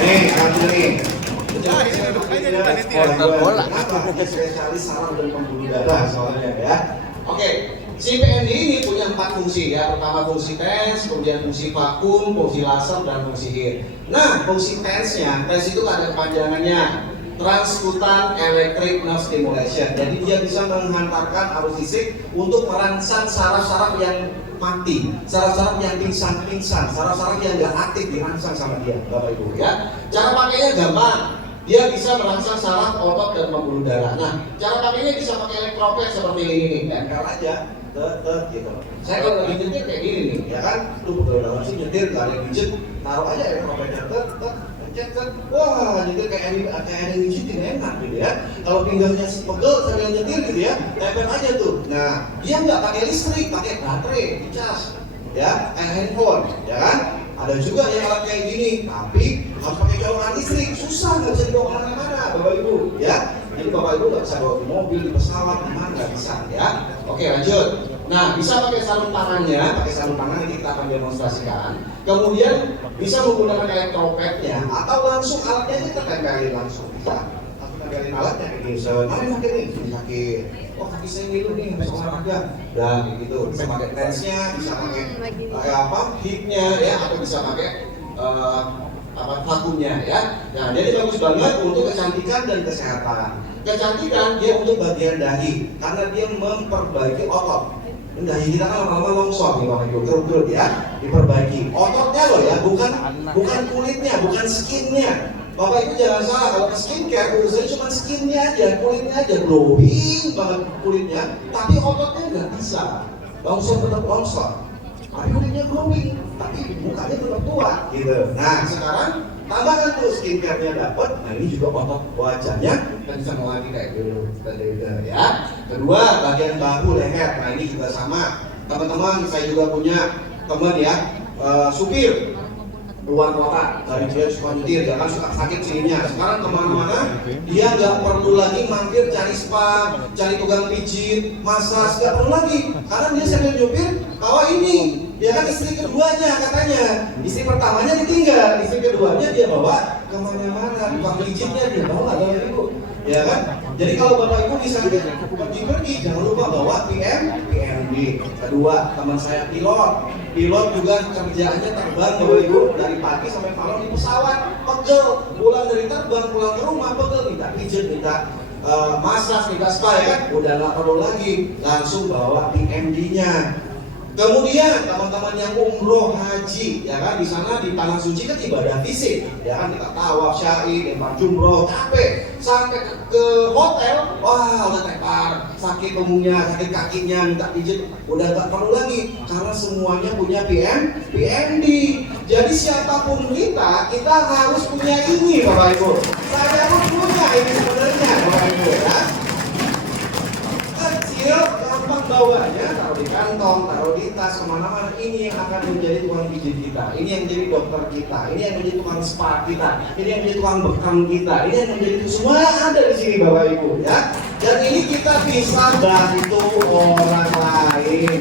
Nih, satu nih. Bola. Spesialis saraf dan pembuluh darah soalnya ya. Oke, si PMD ini punya 4 fungsi ya. Pertama fungsi TENS, kemudian fungsi vakum, fungsi laser, dan fungsi HIR. Nah, fungsi TENS-nya, TENS itu ada kepanjangannya, transkutan electric nerve stimulation. Jadi dia bisa menghantarkan arus listrik untuk merangsang saraf-saraf yang mati, saraf-saraf yang pingsan, saraf-saraf yang nggak aktif dirangsang sama dia, Bapak Ibu ya. Cara pakainya gampang. Dia bisa merangsang saraf, otot, dan pembuluh darah. Nah, cara pakainya bisa pakai elektropet seperti ini nih, nempel aja, gitu. Saya kalau lagi nyetir kayak gini nih, ya kan? Lu betul-betul sih nyetir, gak ada yang pijet, taruh aja elektropetnya, pencet, wah nyetir kayak ada yang pijetin enak gitu ya. Kalau pinggangnya pegel sambil nyetir gitu ya, tempel aja tuh. Nah, dia nggak pakai listrik, pakai baterai, dicas, ya, kayak handphone, ya kan? Ada juga yang alat kayak gini, tapi harus pakai colokan listrik, susah, nggak bisa dibawa kemana-mana, Bapak Ibu, ya. Jadi Bapak Ibu nggak bisa bawa di mobil, di pesawat, di mana nggak bisa, ya. Oke, lanjut. Nah, bisa pakai sarung tangannya, ini kita akan demonstrasikan. Kemudian bisa menggunakan elektropetnya, atau langsung alatnya kita tempelin langsung bisa. Tempelin alatnya kayak gini, mari pakai nih, sakit. Oh kaki saya ngilu nih, bisa olahraga. Dan kayak gitu, bisa pakai TENS-nya, bisa pakai HIP-nya ya, atau bisa pakai vakumnya ya. Nah, jadi bagus banget untuk kecantikan dan kesehatan. Kecantikan dia untuk bagian dahi, karena dia memperbaiki otot. Dahi kita kan lama-lama longsor nih Bapak Ibu, kerut-kerut ya, diperbaiki. Ototnya loh ya, bukan kulitnya, bukan skinnya. Bapak Ibu jangan salah, kalau ke skincare urusannya cuma skinnya aja, kulitnya aja, glowing banget kulitnya, tapi ototnya nggak bisa. Longsor tetap longsor, tapi kulitnya glowing, tapi mukanya tetap tua gitu. Nah sekarang tambahkan tuh skincare-nya dapat, nah ini juga otot wajahnya kan bisa lagi kayak dulu ya. Kedua bagian bahu leher, nah ini juga sama. Teman-teman saya juga punya teman ya, supir luar kota, dari dia suka nyetir, dia kan suka sakit sininya. Sekarang kemana-mana dia nggak perlu lagi mampir cari spa, cari tukang pijit, massage, nggak perlu lagi, karena dia sambil nyupir bawa ini. Dia kan istri keduanya katanya, istri pertamanya ditinggal, istri keduanya dia bawa kemana-mana, tukang pijitnya dia bawa, Bapak Ibu, ya kan? Jadi kalau Bapak Ibu misalnya pergi-pergi, jangan lupa bawa PMD. Kedua, teman saya pilot juga kerjaannya terbang Bapak Ibu, dari pagi sampai malam di pesawat, pegel, pulang dari terbang, pulang ke rumah pegel, minta pijat, minta massage, minta spa ya kan, udah nggak perlu lagi, langsung bawa PMD-nya. Kemudian teman-teman yang umroh haji, ya kan, di sana di tanah suci kan ibadah fisik, ya kan, kita tawaf syai, lempar jumroh, capek, sampai ke hotel, wah udah tepar, sakit punggungnya, sakit kakinya, minta pijit, udah gak perlu lagi, karena semuanya punya PMD. Jadi siapapun kita harus punya ini Bapak Ibu. Saya pun punya ini sebenarnya Bapak Ibu ya. Kecil, gampang bawanya, taruh di kantong, taruh di tas, kemana-mana. Ini yang akan menjadi tukang pijit kita, ini yang jadi dokter kita, ini yang menjadi tukang spa kita, ini yang menjadi tukang bekam kita, ini yang menjadi semua ada di sini Bapak Ibu ya. Dan ini kita bisa bantu orang lain.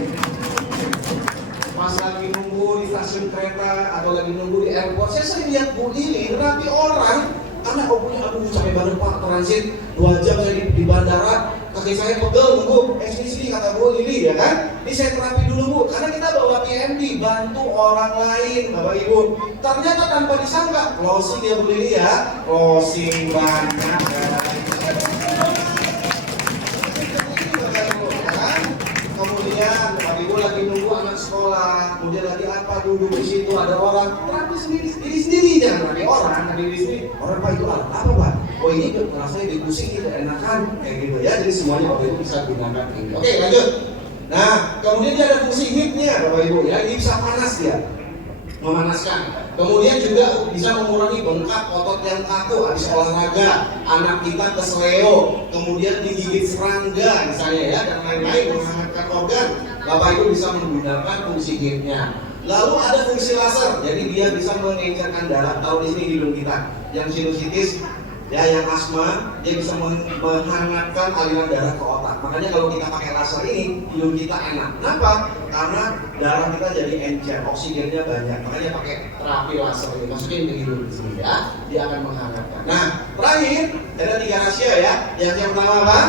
Pas lagi nunggu di stasiun kereta atau lagi nunggu di airport, saya sering lihat Bu Lili nerapi orang, karena kau punya aduh capek banget Pak, transit 2 jam saya di bandara, kaki saya pegel nunggu, sini kata Bu Lili ya kan, ini saya terapi dulu Bu, karena kita bawa PMD, bantu orang lain Bapak Ibu. Ternyata tanpa disangka, closing ya Bu Lili ya, closing banyak ya. Kemudian Bapak Ibu lagi nunggu anak sekolah, kemudian lagi apa, duduk di situ ada orang, terapi sendiri jangan terapi orang, diri sendiri. Orang Pak itu apa Pak? Oh ini rasanya dipusing itu enakan kayak gitu ya. Jadi semuanya Bapak Ibu bisa gunakan ini. Oke lanjut. Nah kemudian dia ada fungsi HIP-nya Bapak Ibu ya, ini bisa panas dia, memanaskan. Kemudian juga bisa mengurangi bengkak otot yang kaku habis olahraga, anak kita kesleo, kemudian digigit serangga misalnya ya, dan lain-lain, menghangatkan organ. Bapak Ibu bisa menggunakan fungsi HIP-nya. Lalu ada fungsi laser, jadi dia bisa mengencerkan darah. Tahu di sini hidung kita yang sinusitis Ya, yang asma dia bisa menghangatkan aliran darah ke otak. Makanya kalau kita pakai laser ini, hidung kita enak. Kenapa? Karena darah kita jadi encer, oksigennya banyak. Makanya pakai terapi laser ini, masukin ke hidung di sini ya, dia akan menghangatkan. Nah, terakhir ada 3 rahasia ya. Yang pertama apa?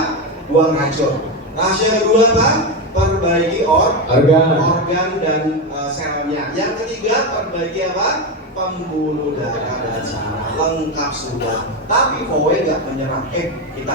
Buang racun. Rahasia kedua apa? Perbaiki organ dan selnya. Yang ketiga, perbaiki apa? Pembuluh darah dan saraf. Lengkap sudah. Tapi kowe nggak menyerah. Kita